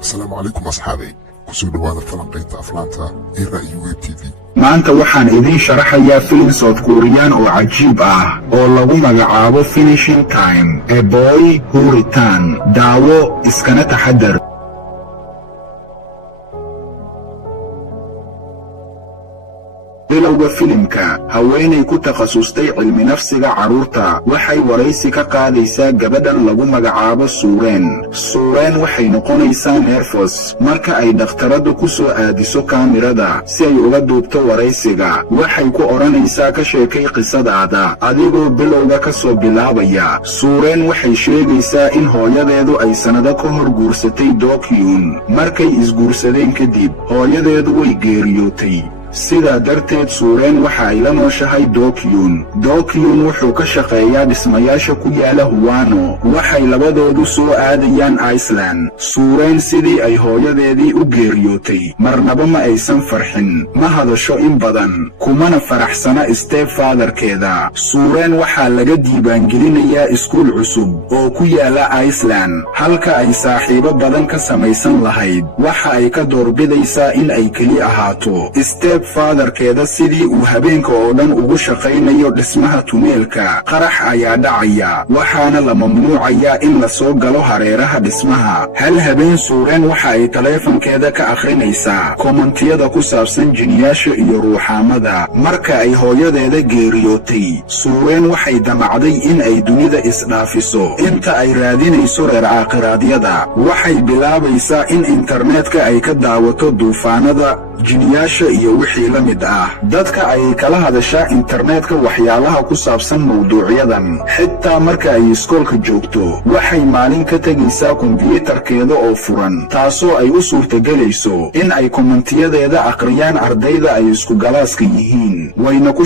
السلام عليكم أصحابي kusoo dhawaada falanqaynta aflaanta ee ra'yi web tv maanta waxaan idiin sharaxayaa filim South Korean oo cajiib ah oo lagu magacaabo Finishing Time A Boy Who Returned. daawo iskana taxadar. bilowga filimka haweeney ku takhasustay cilmi nafsiga carruurta waxay waraysi ka qaadaysaa gabadhan lagu magacaabo Suureen waxay noqonaysaa nervous marka ay dhakhtaradu ku soo aadiso kaamirada si ay uga duubto waraysiga. waxay ku odhanaysaa ka sheekay qisadaada adigoo bilowga ka soo bilaabaya. Suureen waxay sheegaysaa in hooyadeedu ay sannado ka hor guursatay Dokyun. markay isguursadeen kadib hooyadeedu way geeriyootay. sidaa darteed Suureen waxa ay la nooshahay Dokyun wuxuu ka shaqeeyaa dhismayaasha ku yaala Huwano. waxay labadoodu soo aadayaan Iceland. Suureen sidii ay hooyadeedii u geeriyootay marnaba ma aysan farxin, ma hadasho in badan, kumana faraxsana stepfatherkeeda. Suureen waxaa laga diiwaangelinayaa iskuul cusub oo ku yaala Iceland halka ay saaxiibo badan ka samaysan lahayd. waxa ay ka doorbidaysaa in ay keli ahaato fatherkeeda sidii uu habeenka oo dhan ugu shaqaynayo dhismaha tuneelka. qarax ayaa dhacaya waxaana la mamnuucayaa in la soo galo hareeraha dhismaha. hal habeen Suureen waxa ay taleefankeeda ka akhrinaysaa kommentiyada ku saabsan jinniyaasha iyo ruuxaamada. marka ay hooyadeeda geeriyootay Suureen waxay damacday in ay dunida isdhaafiso inta ay raadinayso reer aakhiraadyada. waxay bilaabaysaa in internetka ay ka daawato duufaanada, jinniyaasha iyo wixii la mid ah. dadka ay kala hadashaa internetka waxyaalaha ku saabsan mawduucyadan. xitaa marka ay iskoolka joogto waxay maalin ka tegaysaa kombiyuutarkeeda oo furan, taasoo ay u suurtagelayso in ay komentiyadeeda akhriyaan ardayda ay isku galaaska yihiin, wayna ku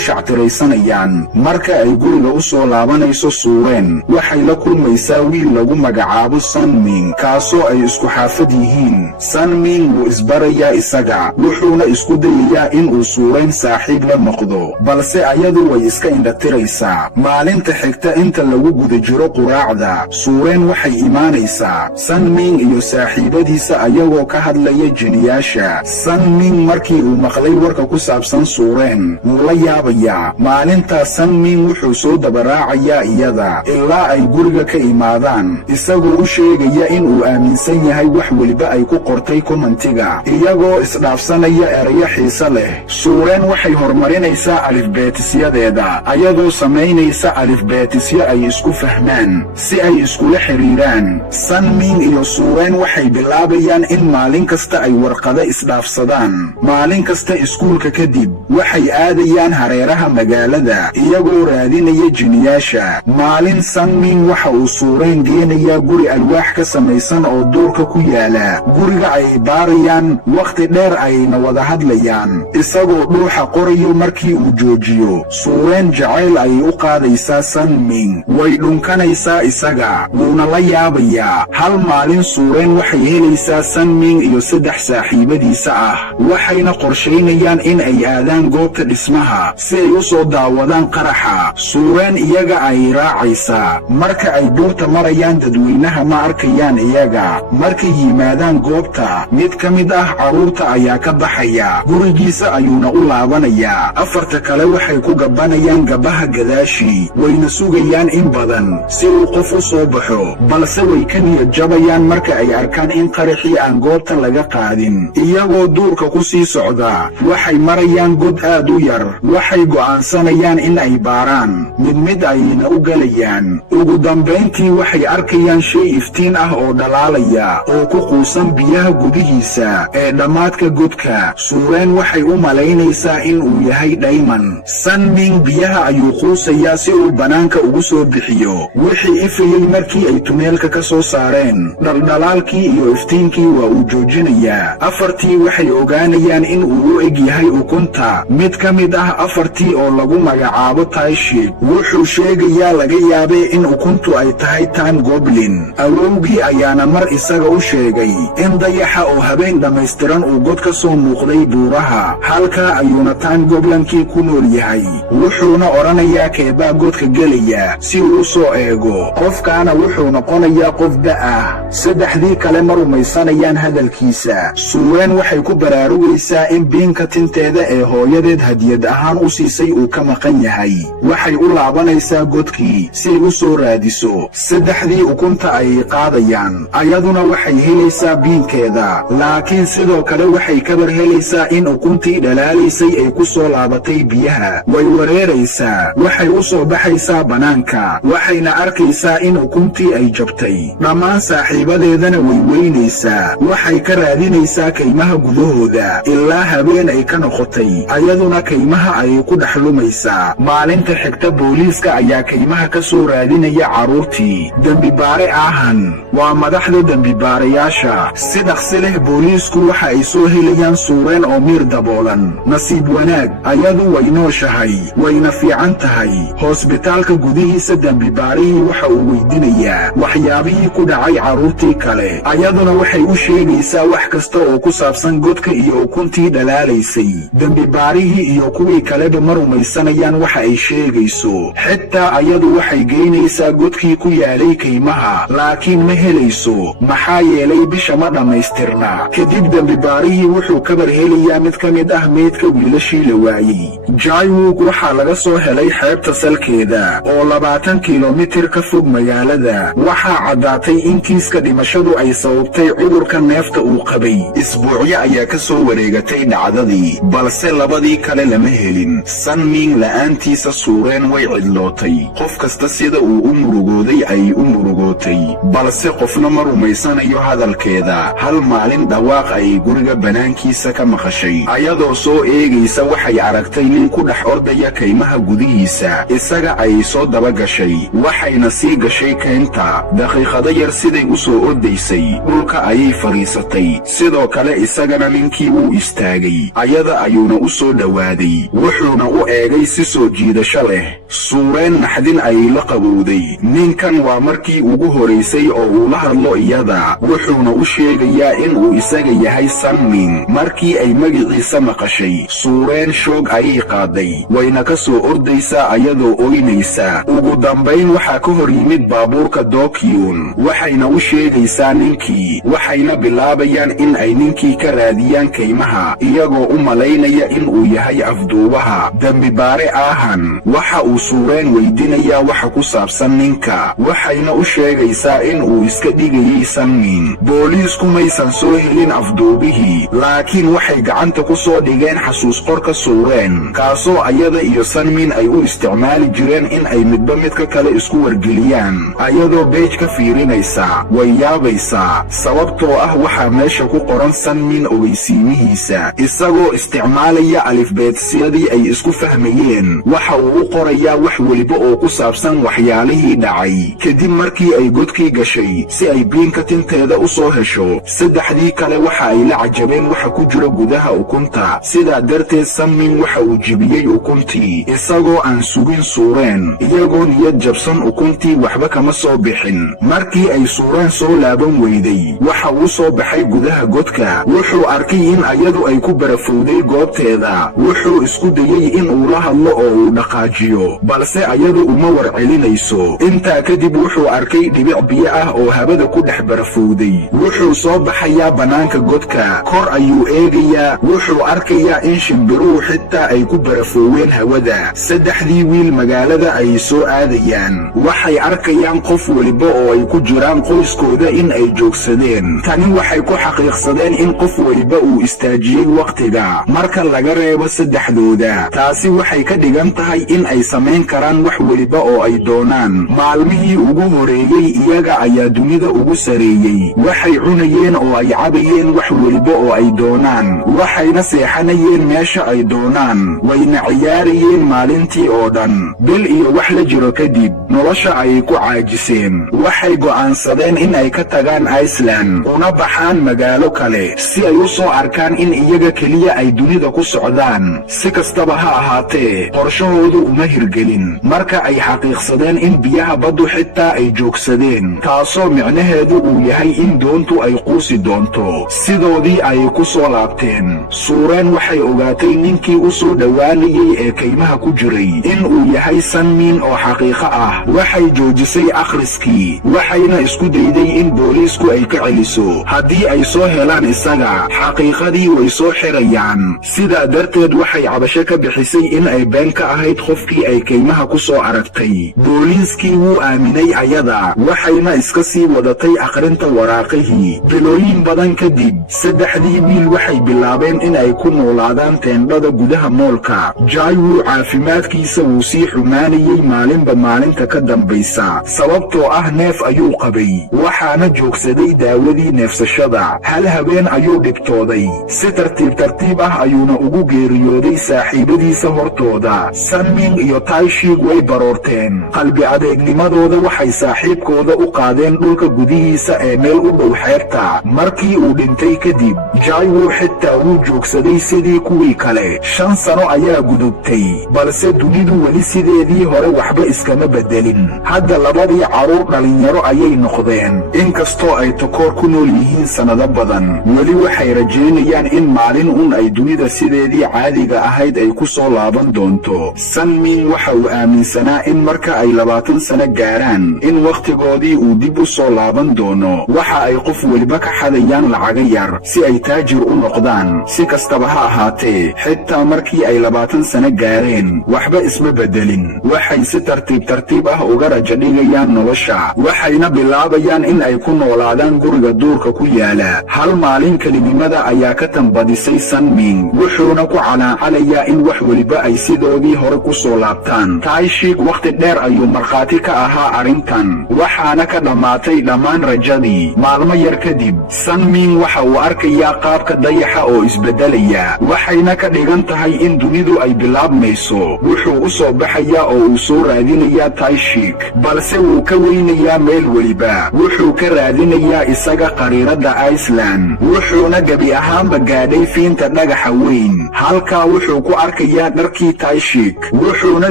shactiraysanayaan. marka ay guriga u soo laabanayso Suureen waxay la kulmaysaa wiil lagu magacaabo Sunmin kaasoo ay isku xaafad yihiin. Sunmin wuu isbarayaa isaga, wuxuuna isku dayayaa in uu Suureen saaxiib la noqdo, balse ayadu way iska indhatiraysaa. maalinta xigta inta lagu guda jiro quraacda Suureen waxay imaanaysaa Sunmin iyo saaxiibadiisa ayagoo ka hadlaya jinniyaasha. Sunmin markii uu maqlay warka ku saabsan Suureen wuu la yaabayaa. maalintaas Sunmin wuxuu soo dabaraacayaa iyada ilaa ay guriga ka imaadaan, isagoo u sheegaya in uu aaminsan yahay wax weliba ay ku qortay kommentiga, iyagoo isdhaafsanaya erayo xiise leh. Suureen waxay horumarinaysaa alifbeetisyadeeda ayadoo samaynaysa alifbeetisyo ay isku fahmaan si ay iskula xiriiraan. Sunmin iyo Suureen waxay bilaabayaan in maalin kasta ay warqado isdhaafsadaan. maalin kasta iskuulka kadib waxay aadayaan hareeraha magaalada iyagoo raadinaya jinniyaasha. maalin Sunmin waxa uu Suureen geenayaa guri alwaax ka samaysan oo duurka ku yaala. guriga ay baarayaan wakhti dheer ayna wada hadlayaan, isagoo dhuuxa qorayo. markii uu joojiyo Suureen jacayl ayay u qaadaysaa Sunmin, way dhunkanaysaa isaga, wuuna la yaabayaa. hal maalin Suureen waxay helaysaa Sunmin iyo 3 saaxiibadiisa ah, waxayna qorshaynayaan in ay aadaan goobta dhismaha si ay u soo daawadaan qaraxa. Suureen iyaga ay raacaysaa. marka ay duurta marayaan dadweynaha ma arkayaan iyaga. markay yimaadaan goobta mid ka mid ah carruurta ayaa ka baxaya gurigiisa ayuuna u laabanayaa. afarta kale waxay ku gabanayaan gabaha gadaashii, wayna sugayaan in badan si uu qof u soo baxo, balse way ka niyad jabayaan marka ay arkaan in qaraxii aan goobta laga qaadin. iyagoo duurka ku sii socda waxay marayaan god aad u yar. waxay go'aansanayaan in ay baaraan mid mid ayna u galayaan. ugu dambayntii waxay arkayaan shay iftiin ah oo dhalaalaya oo ku quusan biyaha gudihiisa ee dhammaadka godka. Suureen waxay u malaynaysaa in uu yahay Diamond. Sunmin biyaha ayuu quusayaa si uu bannaanka ugu soo bixiyo wixii ifayey markii ay tuneelka ka soo saareen. dhaldhalaalkii iyo iftiinkii waa uu joojinayaa. afartii waxay ogaanayaan in uu u eg yahay ukunta. mid ka mid ah afartii oo lagu magacaabo Taishib wuxuu sheegayaa laga yaabee in ukuntu ay tahay Time Goblin. awowgii ayaana mar isaga u sheegay in dayaxa oo habeen dhammaystiran uu god ka soo muuqday buuraha. halkaa ayuuna taan goblankii ku nool yahay. wuxuuna odhanayaa keebaa godka gelaya si uu u soo eego. qofkaana wuxuu noqonayaa qof da'ah. saddexdii kale ma rumaysanayaan hadalkiisa. suureen waxay ku baraarugaysaa in biinka tinteeda ee hooyadeed hadiyad ahaan u siisay uu ka maqan yahay. waxay u laabanaysaa godkii si ay u soo raadiso. saddexdii ukunta ayay qaadayaan. ayaduna waxay helaysaa biinkeeda, laakiin sidoo kale waxay kabar helaysaa in ukuntii dhalaalaysay ay ku soo laabatay biyaha. way wareeraysaa. waxay u soo baxaysaa bannaanka. waxayna arkaysaa in ukuntii ay jabtay. dhammaan saaxiibadeedana way weynaysaa. waxay ka raadinaysaa kaymaha gudahooda ilaa habeen ay ka noqotay. ayaduna kaymaha ayay ku dhex lumaysaa. maalinta xigta booliiska ayaa kaymaha ka soo raadinaya carruurtii. dembibaare aahan waa madaxda dembibaarayaasha. si dhaqsi leh booliisku waxa ay soo helayaan suureen oo miir daboolan. nasiib wanaag, ayadu way nooshahay, wayna fiican tahay. hosbitaalka gudihiisa dembibaarihii waxa uu weydinayaa waxyaabihii ku dhacay carruurtii kale. ayaduna waxay u sheegaysaa wax kasta oo ku saabsan godka iyo ukuntii dhalaalaysay. dembibaarihii iyo kuwii kaleba ma rumaysanayaan waxa ay sheegayso. xitaa ayadu waxay geynaysaa godkii ku yaalay kaymaha, laakiin ma helayso. maxaa yeelay bisha ma dhammaystirna. kadib dembibaarihii wuxuu kabar helayaa mid ka mid ah meydka wiilashii la waayey. jaywug waxaa laga soo helay xeebta salkeeda oo 20 kilomitir ka fog magaalada. waxaa caddaatay in kiiska dhimashadu ay sababtay cudurka neefta uu qabay. isbuucyo ayaa ka soo wareegatay dhacdadii, balse labadii kale lama helin. sanming la'aantiisa suureen way cidlootay. qof kasta sida uu u murugooday ayay u murugootay, balse qofna ma rumaysanayo hadalkeeda. hal maalin dhawaaq ayay guriga bannaankiisa ka maqashay. ayadoo soo eegaysa waxay aragtay nin ku dhex ordaya kaymaha gudihiisa. isaga ayay soo daba gashay. waxayna sii gashay keynta. daqiiqado yar siday u soo ordaysay dhulka ayay fadhiisatay. sidoo kale isagana ninkii wuu istaagay. ayada ayuuna u soo dhowaaday. wuxuuna u eegay si soo jiidasho leh. suureen naxdin ayay la qabowday. ninkan waa markii ugu horaysay oo uu la hadlo iyada. wuxuuna u sheegayaa in uu isaga yahay sanming. markii ay magiciisa maqashay, suureen shoog ayay qaaday. wayna ka soo ordaysaa ayadoo ooynaysa. ugu dambayn waxaa ka hor yimid baabuurka dokyun. waxayna u sheegaysaa ninkii. waxayna bilaabayaan in ay ninkii ka raadiyaan kaymaha, iyagoo u malaynaya in uu yahay afduubaha. dembibaare aahan waxa uu suureen weydinayaa waxa ku saabsan ninka. waxayna u sheegaysaa in uu iska dhigayay sanming. booliisku maysan soo helin afduubihii, laakiin waxay gacanta ku soo dhigeen xasuus qorka suureen, kaasoo ayada iyo sanming ay u isticmaali jireen in ay midba midka kale isku wargeliyaan. ayadoo beej ka fiirinaysa way yaabaysaa, sababtoo ah waxaa meesha ku qoran sanming ogeysiimihiisa. isagoo isticmaalaya alifbeedsiyadii ay isku fahmayeen, waxa uu u qorayaa wax weliba oo ku saabsan waxyaalihii dhacay. kadib markii ay godkii gashay si ay biinka tinteeda u soo hesho, saddexdii kale waxa ay la cajabeen waxa ku jira gudaha ukunta. sidaa darteed sanming waxa uu jebiyey ukuntii isagoo aan sugin suureen. iyagoo niyad jabsan ukuntii waxba kama soo bixin. markii ay suureen soo laaban weyday, waxa uu soo baxay gudaha godka. wuxuu arkay in ayadu ay ku barafowday goobteeda. wuxuu isku dayey in uu la hadlo oo uu dhaqaajiyo, balse ayadu uma warcelinayso. intaa kadib wuxuu arkay dhibic biyo ah oo habada ku dhex barafowday. wuxuu soo baxayaa bannaanka godka. kor ayuu eegayaa. wuxuu arkayaa in shimbiruhu xitaa ay ku barafooween hawada. saddexdii wiil magaalada ayay soo aadayaan. waxay arkayaan qof weliba oo ay ku jiraan qoyskooda in ay joogsadeen. tani waxay ku xaqiiqsadeen in qof weliba uu istaajiyey wakhtiga, marka laga reebo saddexdooda. taasi waxay ka dhigan tahay in ay samayn karaan wax weliba oo ay doonaan. maalmihii ugu horeeyey iyaga ayaa dunida ugu sareeyey. waxay cunayeen oo ay cabayeen wax weliba oo ay doonaan. waxayna seexanayeen meesha ay doonaan. wayna ciyaarayeen maalintii oo dhan. bil iyo wax la jiro kadib, nolosha ayay ku caajiseen. waxay go'aansadeen in ay ka tagaan Iceland una baxaan magaalo kale si ay u soo arkaan in iyaga keliya ay dunida ku socdaan. si kastaba ha ahaatee, qorshahoodu uma hirgelin. marka ay xaqiiqsadeen in biyaha baddu xitaa ay joogsadeen, taasoo iyadoo micnaheedu uu yahay in doontu ay quusi doonto. sidoodii ayay ku soo laabteen. suureen waxay ogaatay ninkii u soo dhowaanayay ee kaymaha ku jiray in uu yahay sanmin oo xaqiiqo ah. waxay joojisay akhriskii, waxayna isku dayday in booliisku ay ka celiso. haddii ay soo helaan isaga, xaqiiqadii way soo xirayaan. sidaa darteed waxay cabasho ka bixisay in ay been ka ahayd qofkii ay kaymaha ku soo aragtay. booliiskii wuu aaminay ayada, waxayna iska sii wadatay akhrinta waraaqihii. bilooyin badan kadib, saddexdii wiil waxay bilaabeen in ay ku noolaadaan teendhada gudaha moolka. jaiwu caafimaadkiisa wuu sii xumaanayay maalinba maalinta ka dambaysa, sababtoo ah neef ayuu qabay, waxaana joogsaday daawadii neefsashada. hal habeen ayuu dhibtooday, si tartiib tartiib ah ayuuna ugu geeriyooday saaxiibadiisa hortooda. sanming iyo taishig way baroorteen. qalbi adeegnimadooda waxay saaxiibkooda u qaadeen dhulka gudihiisa ee meel u dhow xeebta. markii uu dhintay kadib, jaiwu xitaa wuu joogsaday sidii kuwii kale. 5 sano ayaa gudubtay, balse dunidu weli sideedii hore waxba iskama beddelin. hadda labadii carruur dhalinyaro ayay noqdeen. inkastoo ay takoor ku nool yihiin sannado badan, weli waxay rajaynayaan in maalin un ay dunida sideedii caadiga ahayd ay ku soo laaban doonto. sanmin waxa uu aaminsanaa in marka ay 20 sano gaaraan in wakhtigoodii uu dib u soo laaban doono. waxa ay qof weliba ka xadayaan lacaga yar si ay taajir u noqdaan. si kastaba ha ahaatee, xitaa markii ay 20 sano gaareen, waxba isma beddelin. waxay si tartiib tartiib ah uga rajo dhigayaan nolosha, waxayna bilaabayaan in ay ku noolaadaan guriga duurka ku yaala. hal maalin kelinimada ayaa ka tambadisay sanming, wuxuuna ku calaacalayaa in wax weliba ay sidoodii hore ku soo laabtaan. taishik wakhti dheer ayuu markhaati ka ahaa arrintan, waxaana ka dhammaatay dhammaan rajadii. maalmo yar kadib, sanming waxa uu arkayaa qaabka dayaxa oo isbeddelaya, waxayna ka dhigan tahay in dunidu ay bilaabmayso. wuxuu u soo baxayaa oo uu soo raadinayaa taishik, balse wuu ka weynayaa meel weliba. wuxuu ka raadinayaa isaga qariiradda iceland, wuxuuna gebi ahaanba gaadhay fiinta dhagaxa weyn. halkaa wuxuu ku arkayaa dharkii taishik, wuxuuna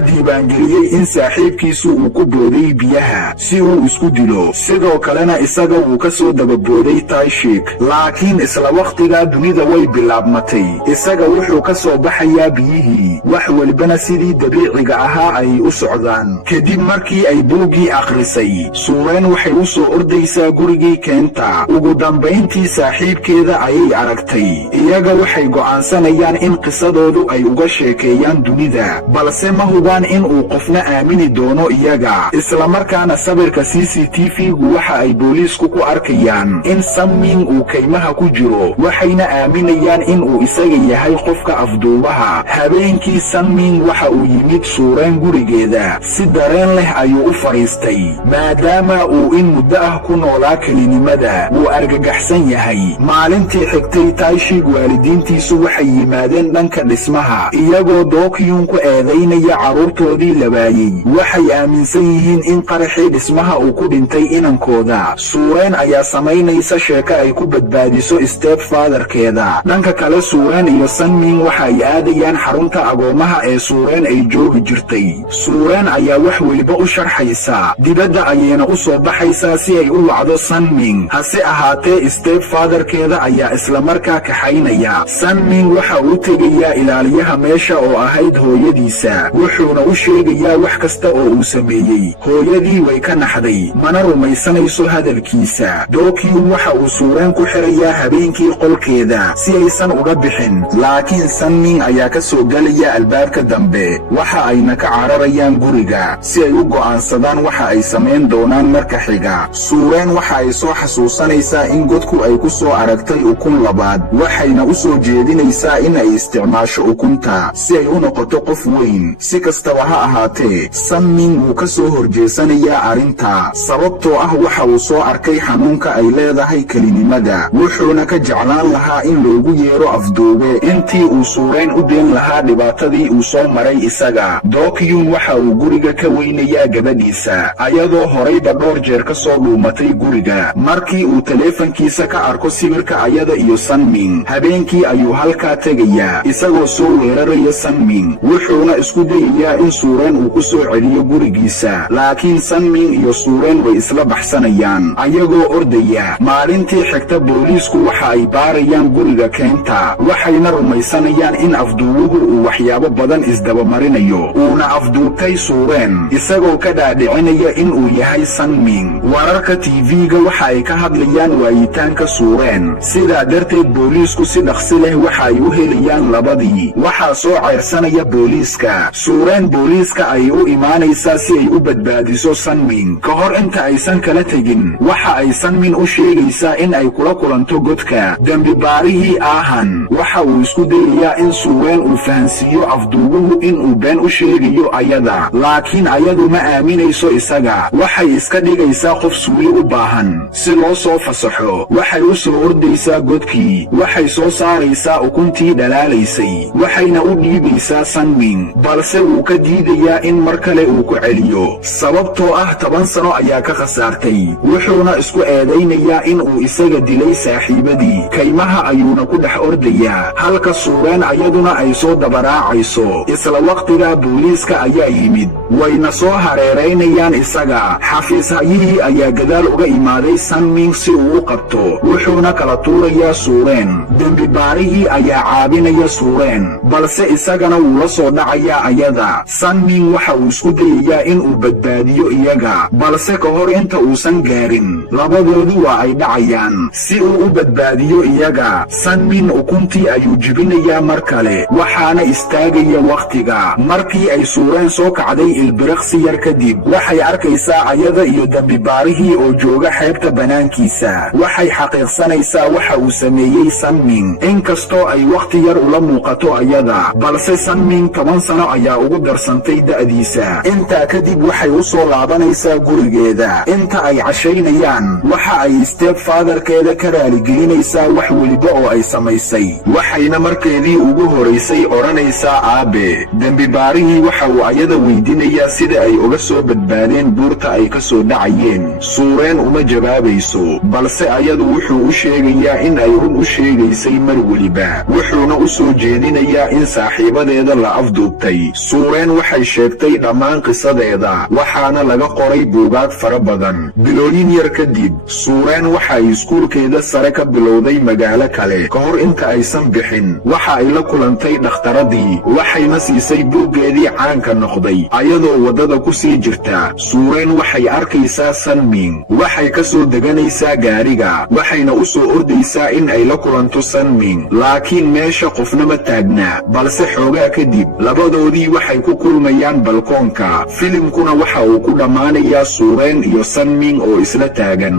diiwaangeliyey in saaxiibkiisu uu ku booday biyaha si uu isku dilo. sidoo kalena isaga wuu ka soo dababooday taishik, laakiin isla wakhtigaa dunida way bilaabmatay. isaga wuxuu ka soo baxayaa biyihii, wax welibana sidii dabiiciga ahaa ayay u socdaan. kadib markii ay buuggii akhrisay, suureen waxay u soo ordaysaa gurigii keenta. ugu dambayntii saaxiibkeeda ayay aragtay. iyaga waxay go'aansanayaan in qisadoodu ay uga sheekeeyaan dunida, balse ma hubaan in uu qofna aamini doono iyaga. isla markaana sawirka CCTV-gu waxa ay booliisku ku arkayaan in sanming uu kaymaha ku jiro, waxayna aaminayaan in uu isaga yahay qofka afduubaha. habeenkii sanming waxa uu yimid suureen gurigeeda. si dareen leh ayuu u fadhiistay, maadaama uu in muddo ah ku noolaa kelinimada. wuu argagaxsan yahay. maalintii xigtay, taishig waalidiintiisu waxay yimaadeen dhanka dhismaha, iyagoo dokyun ku eedaynaya carruurtoodii la waayey. waxay aaminsan yihiin in qaraxii dhismaha uu ku dhintay inankooda. suureen ayaa samaynaysa sheeko ay ku badbaadiso stepfatherkeeda. dhanka kale, suureen iyo sanming waxa ay aadayaan xarunta agoomaha ee suureen ay joogi jirtay. suureen ayaa wax weliba u sharxaysa, dibadda ayayna u soo baxaysaa si ay u wacdo sanming. hase ahaatee, stepfatherkeeda ayaa islamarkaa kaxaynaya. sanming waxa uu tegayaa ilaaliyaha meesha oo ahayd hooyadiisa, wuxuuna u sheegayaa wax kasta oo uu sameeyey. hooyadii way ka naxday, mana rumaysanayso hadalkiisa. dokyun waxa uu suureen ku xirayaa habeenkii qolkeeda si aysan uga bixin, laakiin sanming ayaa ka soo gelaya albaabka dambe. waxa ayna ka cararayaan guriga si ay u go'aansadaan waxa ay samayn doonaan marka xiga. suureen waxa ay soo xasuusanaysaa in godku ay ku soo aragtay ukun labaad, waxayna u soo jeedinaysaa in ay isticmaasho ukunta si ay u noqoto qof weyn. si kastaba ha ahaatee, sanming wuu ka soo horjeesanayaa arrinta, sababtoo ah waxa uu soo arkay xanuunka ay leedahay kelinimada, wuxuuna ka jeclaan lahaa in loogu yeero afduube intii uu suureen u deen lahaa dhibaatadii uu soo maray isaga. dokyun waxa uu guriga ka weynayaa gabadhiisa, ayadoo horayba dhowr jeer ka soo dhuumatay guriga. markii uu taleefankiisa ka arko sawirka ayada iyo sanming, habeenkii ayuu halkaa tegayaa isagoo soo weeraraya sanming, wuxuuna isku dayayaa in suureen uu ku soo celiyo gurigiisa. laakiin sanming iyo suureen way isla baxsan baxsanayaan ayagoo ordaya. Maalintii xigta booliisku waxa ay baarayaan guriga keenta, waxayna rumaysanayaan in afduubuhu uu waxyaabo badan isdabamarinayo, uuna afduubtay Suureen isagoo ka dhaadhicinaya in uu yahay Sanming. Wararka TV-ga waxa ay ka hadlayaan waayitaanka Suureen, sidaa darteed booliisku si dhaqsi leh waxa ay u helayaan labadii. waxaa soo ceyrsanaya booliiska. Suureen booliiska ay u imaanaysaa si ay u badbaadiso Sanming. ka hor inta aysan kala tegin, waxa ay Sanming u sheegaysaa in ay kula kulanto godka. dembibaarihii Aahan waxa uu isku dayayaa in Suureen uu fahansiiyo afduubuhu in uu been u sheegayo ayada, laakiin ayadu ma aaminayso isaga. waxay iska dhigaysaa qof suuli u baahan si loo soo fasaxo. waxay u soo ordaysaa godkii, waxay soo saaraysaa ukuntii dhalaalaysay, waxayna u dhiibaysaa Sanming, balse wuu ka diidayaa in mar kale uu ku celiyo, sababtoo ah 10 sano ayaa ka khasaartay. wuxuuna isku eedaynayaa in uu isaga dilay saaxiibadii. kaymaha ayuuna ku dhex ordayaa, halka Suureen ayaduna ay soo dabaraacayso. isla waqtigaa booliiska ayaa yimid, wayna soo hareeraynayaan isaga. xafiishayihii ayaa gadaal uga imaaday Sanming si uu u qabto, wuxuuna kala tuurayaa Suureen. dembibaarihii ayaa caabinaya Suureen, balse isagana wuu la soo dhacayaa ayada. Sanming waxa uu isku dayayaa in uu badbaadiyo iyaga, balse ka hor inta uusan gaarin, labadoodu waa ay dhacayaan. si uu u badbaadiyo iyaga, Sanming ukuntii ayuu jebinayaa mar kale, waxaana istaagaya wakhtiga. markii ay Suureen soo kacday ilbiriqsi yar kadib, waxay arkaysaa ayada iyo dembibaarihii oo jooga xeebta banaankiisa. waxay xaqiiqsanaysaa waxa uu sameeyey Sanming, inkastoo ay wakhti yar ula muuqato ayada, balse Sanming 10 sano ayaa ugu darsantay da'diisa. intaa kadib waxay u soo laabanaysaa gurigeeda. inta ay cashaynayaan, waxa ay stepfatherkeeda ka raaligelinaysaa wax weliba oo ay samaysay, waxayna markeedii ugu horaysay odhanaysaa aabe. dembibaarihii waxa uu ayada weydiinayaa sida ay uga soo badbaadeen buurta ay ka soo dhacayeen. Suureen uma jawaabayso, balse ayadu wuxuu u sheegayaa in ay run u sheegaysay mar weliba, wuxuuna u soo jeedinayaa in saaxiibadeeda la afduubtay. Suureen waxay sheegtay dhammaan qisadeeda, waxaana laga qoray buugaag fara badan. bilooyin yar kadib, Suureen waxa ay iskuulkeeda sare ka bilowday magaalo kale. ka hor inta aysan bixin, waxa ay la kulantay dhakhtaradii, waxayna siisay buuggeedii caanka noqday. ayadoo waddada ku sii jirta, Suureen waxay arkaysaa Sanming. waxay ka soo deganaysaa gaariga, waxayna u soo ordaysaa in ay la kulanto Sanming, laakiin meesha qofna ma taagna. balse xoogaa kadib, labadoodii waxay ku kulmayaan balkoonka. filimkuna waxa uu ku dhammaanayaa Suureen iyo Sanming oo isla taagan.